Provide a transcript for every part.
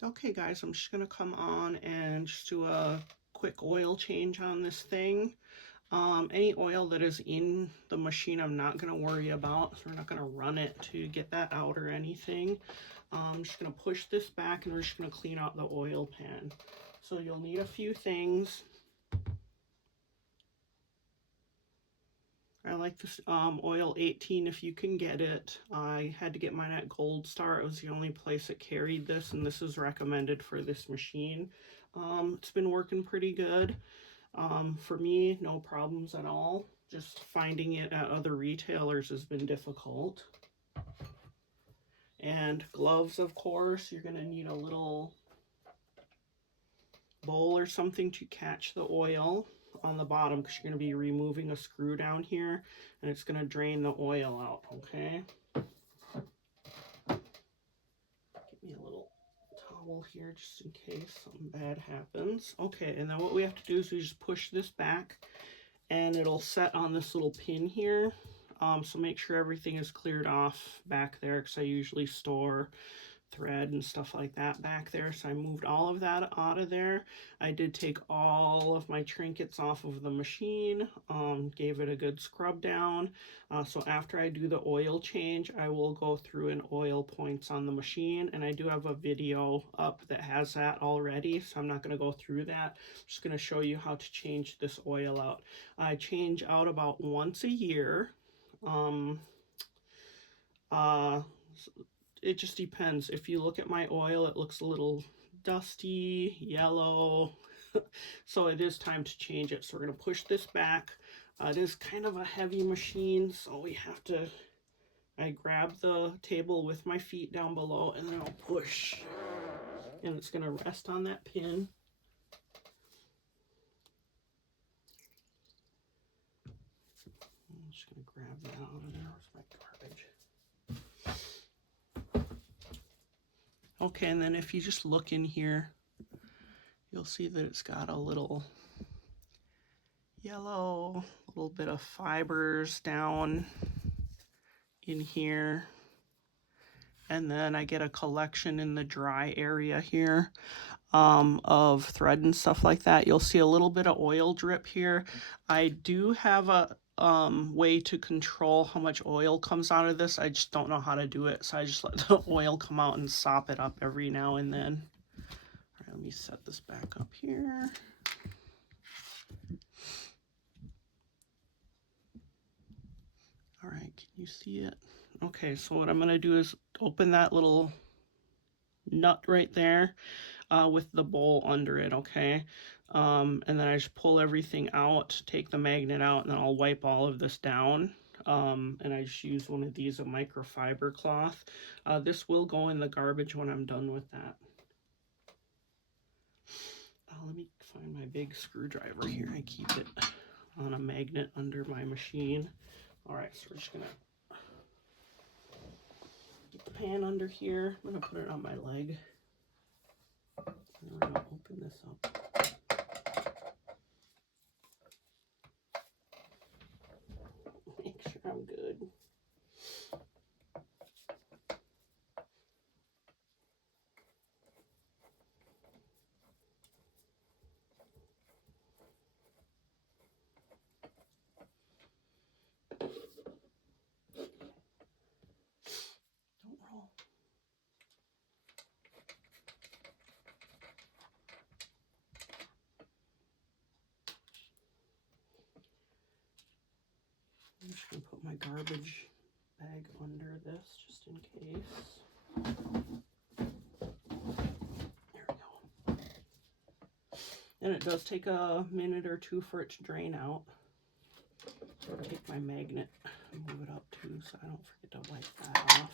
Okay guys, I'm just going to come on and just do a quick oil change on this thing. Any oil that is in the machine I'm not going to worry about, so we're not going to run it to get that out or anything. I'm just going to push this back and we're just going to clean out the oil pan. So you'll need a few things. I like this oil 18 if you can get it. I had to get mine at Gold Star. It was the only place that carried this, and this is recommended for this machine. It's been working pretty good. For me, no problems at all. Just finding it at other retailers has been difficult. And gloves, of course. You're going to need a little bowl or something to catch the oil on the bottom, because you're going to be removing a screw down here and it's going to drain the oil out. Okay, give me a little towel here just in case something bad happens. Okay, and then what we have to do is we just push this back and it'll set on this little pin here. So make sure everything is cleared off back there, because I usually store thread and stuff like that back there. So I moved all of that out of there. I did take all of my trinkets off of the machine, gave it a good scrub down. So after I do the oil change, I will go through and oil points on the machine, and I do have a video up that has that already, so I'm not going to go through that. I'm just going to show you how to change this oil out. I change out about once a year. It just depends. If you look at my oil, it looks a little dusty, yellow. So it is time to change it. So we're going to push this back. It is kind of a heavy machine, so we have to, I grab the table with my feet down below and then I'll push. And it's going to rest on that pin. I'm just going to grab that out of there. Where's my garbage? Okay, and then if you just look in here, you'll see that it's got a little yellow, a little bit of fibers down in here. And then I get a collection in the dry area here of thread and stuff like that. You'll see a little bit of oil drip here. I do have a way to control how much oil comes out of this. I just don't know how to do it, so I just let the oil come out and sop it up every now and then. All right, let me set this back up here. All right, can you see it? Okay, so what I'm going to do is open that little nut right there with the bowl under it, okay? And then I just pull everything out, take the magnet out, and then I'll wipe all of this down. And I just use one of these, a microfiber cloth. This will go in the garbage when I'm done with that. Let me find my big screwdriver here. I keep it on a magnet under my machine. All right, so we're just gonna get the pan under here. I'm gonna put it on my leg. And we're gonna open this up. Make sure I'm good. Don't roll. I'm just gonna put my garbage bag under this just in case. There we go. And it does take a minute or two for it to drain out. I'll take my magnet and move it up too so I don't forget to wipe that off.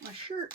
got my shirt.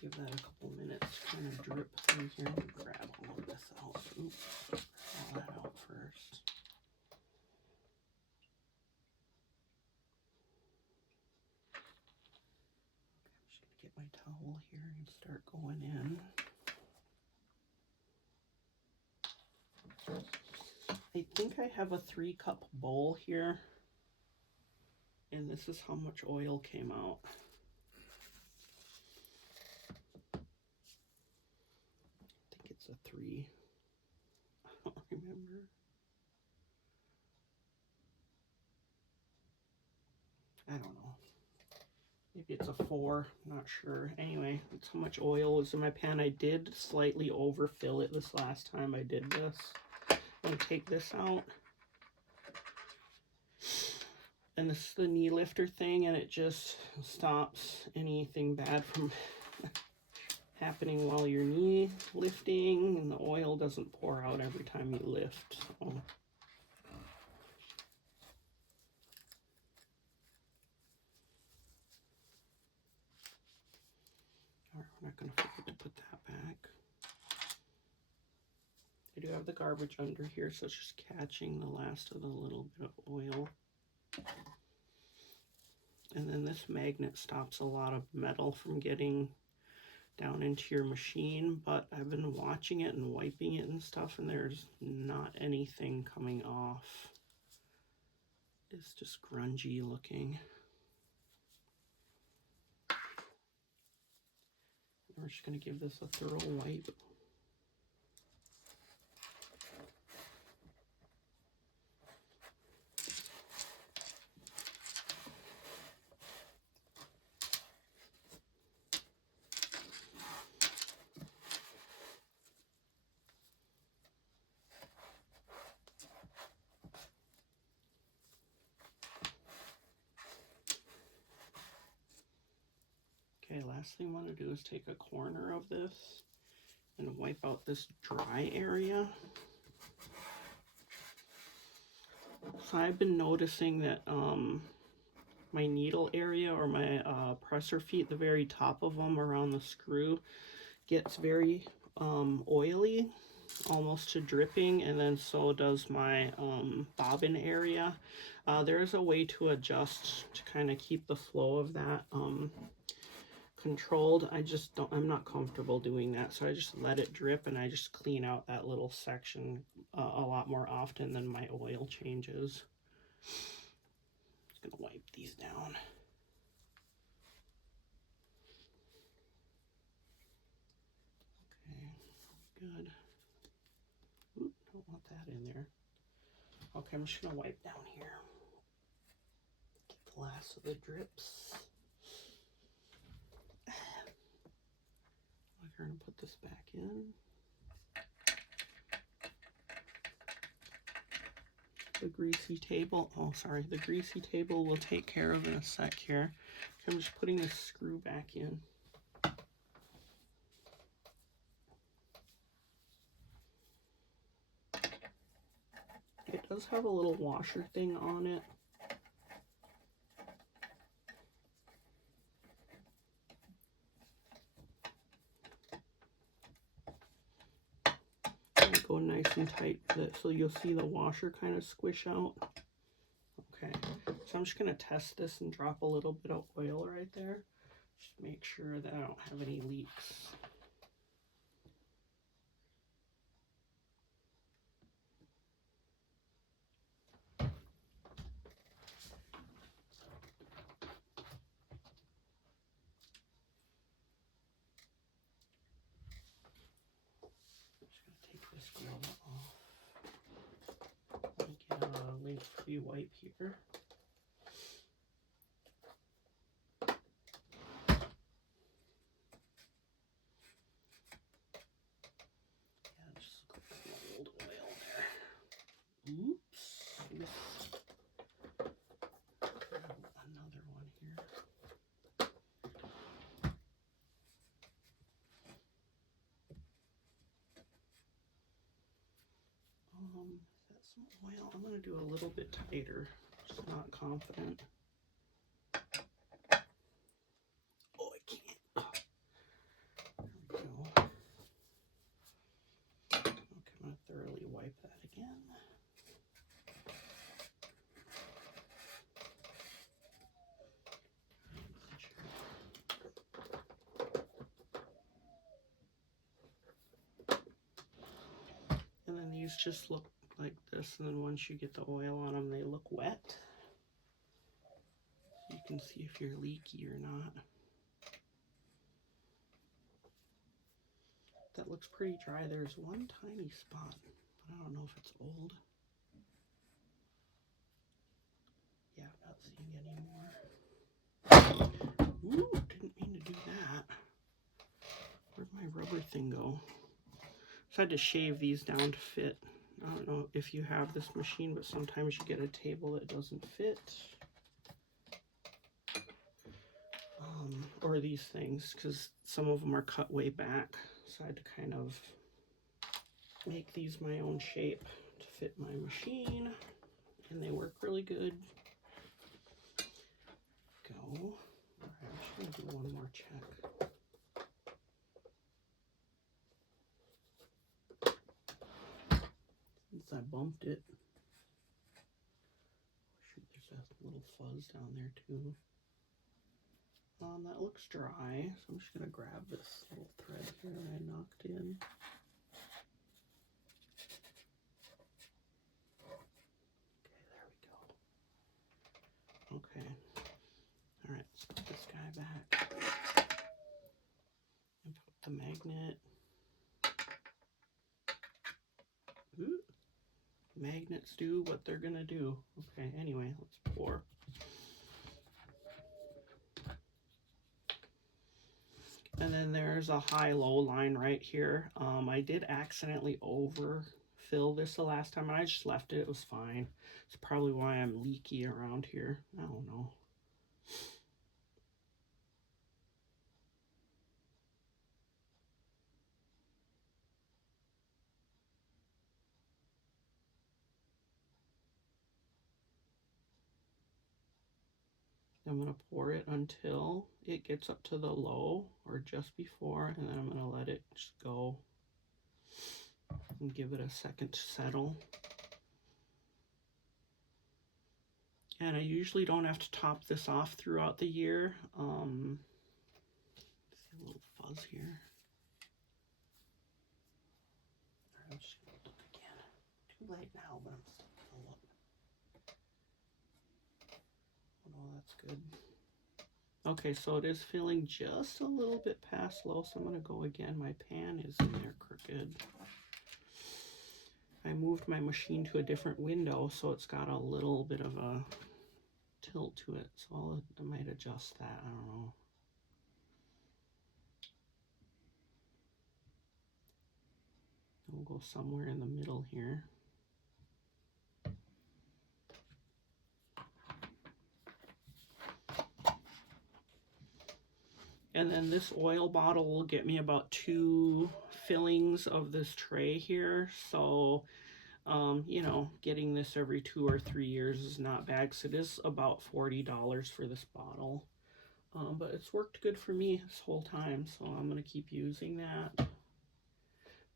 Give that a couple minutes to kind of drip through here. Grab all of this out. Oops, all that out first. I'm just going to get my towel here and start going in. I think I have a 3-cup bowl here, and this is how much oil came out. A 3. I don't remember. I don't know. Maybe it's a 4. I'm not sure. Anyway, that's how much oil was in my pan. I did slightly overfill it this last time I did this. I'm going to take this out. And this is the knee lifter thing, and it just stops anything bad from happening while you're knee lifting, and the oil doesn't pour out every time you lift. So. Alright, we're not going to forget to put that back. I do have the garbage under here, so it's just catching the last of the little bit of oil. And then this magnet stops a lot of metal from getting down into your machine, but I've been watching it and wiping it and stuff, and there's not anything coming off. It's just grungy looking. And we're just going to give this a thorough wipe. Okay, last thing I want to do is take a corner of this and wipe out this dry area. So I've been noticing that my needle area, or my presser feet, the very top of them around the screw, gets very oily, almost to dripping, and then so does my bobbin area. There's a way to adjust to kind of keep the flow of that controlled. I'm not comfortable doing that, so I just let it drip, and I just clean out that little section a lot more often than my oil changes. Just gonna wipe these down. Okay, good. Oop, don't want that in there. Okay, I'm just gonna wipe down here. Get the last of the drips. We're gonna put this back in. The greasy table, the greasy table we'll take care of in a sec here. I'm just putting this screw back in. It does have a little washer thing on it. Go nice and tight with it, so you'll see the washer kind of squish out. Okay, so I'm just going to test this and drop a little bit of oil right there. Just make sure that I don't have any leaks. Lint-free wipe here. Yeah, just look like some old oil there. Oops. Another one here. Well, I'm going to do a little bit tighter. Just not confident. Oh, I can't. There we go. Okay, I'm going to thoroughly wipe that again. And then these just look like this, and then once you get the oil on them, they look wet. You can see if you're leaky or not. That looks pretty dry. There's one tiny spot, but I don't know if it's old. Yeah, I'm not seeing any more. Ooh, didn't mean to do that. Where'd my rubber thing go? So I had to shave these down to fit. I don't know if you have this machine, but sometimes you get a table that doesn't fit. Or these things, because some of them are cut way back. So I had to kind of make these my own shape to fit my machine. And they work really good. Go. All right, I'm just going to do one more check. Since I bumped it. Shoot, there's a little fuzz down there too. That looks dry, so I'm just going to grab this little thread here that I knocked in. Okay, there we go. Okay. All right, let's put this guy back. And put the magnet. Ooh. Magnets do what they're going to do. Okay, anyway, let's pour. And then there's a high-low line right here. I did accidentally overfill this the last time, and I just left it. It was fine. It's probably why I'm leaky around here. I don't know. I'm going to pour it until it gets up to the low or just before, and then I'm going to let it just go and give it a second to settle. And I usually don't have to top this off throughout the year. See a little fuzz here. All right, I'm just going to look again. Too late now, but I'm still going to look. Oh, that's good. Okay, so it is filling just a little bit past low, so I'm going to go again. My pan is in there crooked. I moved my machine to a different window, so it's got a little bit of a tilt to it, so I might adjust that. I don't know. We'll go somewhere in the middle here. And then this oil bottle will get me about 2 fillings of this tray here. So, you know, getting this every 2 or 3 years is not bad, because it is about $40 for this bottle. But it's worked good for me this whole time, so I'm going to keep using that.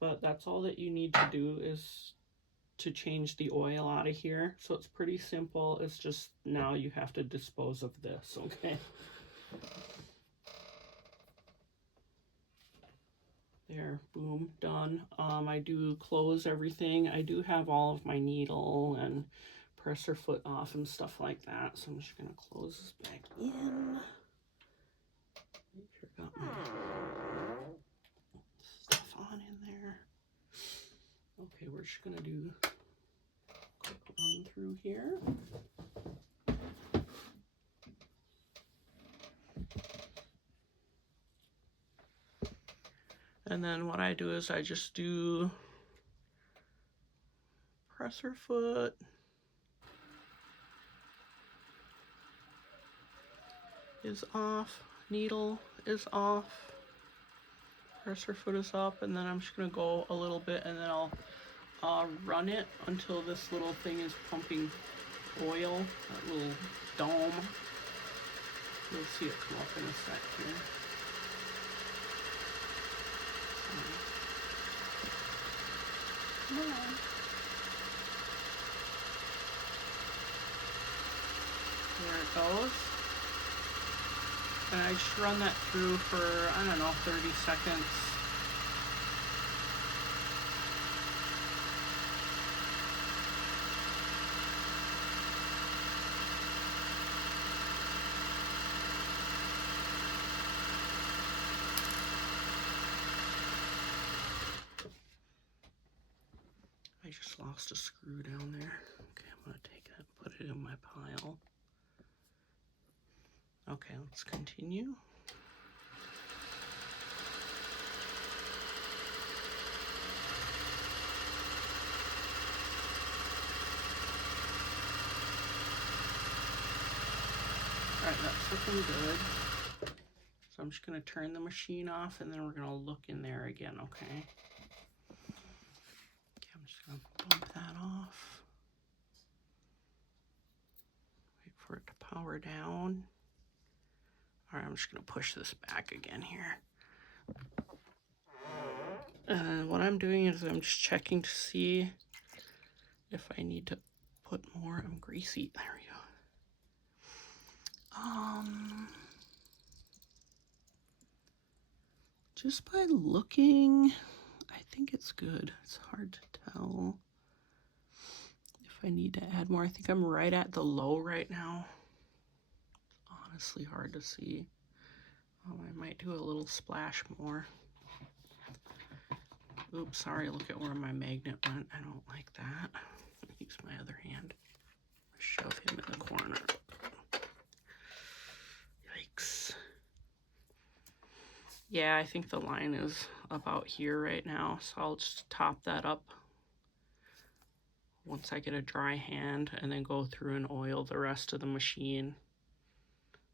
But that's all that you need to do is to change the oil out of here. So it's pretty simple. It's just now you have to dispose of this, okay? There, boom, done. I do close everything. I do have all of my needle and presser foot off and stuff like that. So I'm just gonna close this back in. Make sure I got my stuff on in there. Okay, we're just gonna do a quick run through here. And then what I do is I just do presser foot, is off, needle is off, presser foot is up, and then I'm just gonna go a little bit and then I'll run it until this little thing is pumping oil, that little dome. You'll see it come up in a sec here. Come on. There it goes. And I just run that through for, I don't know, 30 seconds. I just lost a screw down there. Okay, I'm gonna take it and put it in my pile. Okay, let's continue. All right, that's looking good. So I'm just gonna turn the machine off and then we're gonna look in there again, okay? Okay, I'm just gonna bump that off. Wait for it to power down. All right, I'm just gonna push this back again here. And what I'm doing is I'm just checking to see if I need to put more. I'm greasy, there we go. Just by looking, I think it's good. It's hard to tell if I need to add more. I think I'm right at the low right now. Honestly, hard to see. I might do a little splash more. Oops, sorry, look at where my magnet went. I don't like that. Use my other hand. Shove him in the corner. Yikes. Yeah, I think the line is about here right now, so I'll just top that up once I get a dry hand and then go through and oil the rest of the machine.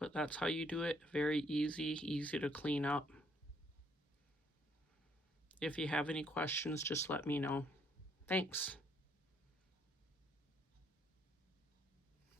But that's how you do it. Very easy to clean up. If you have any questions, just let me know. Thanks.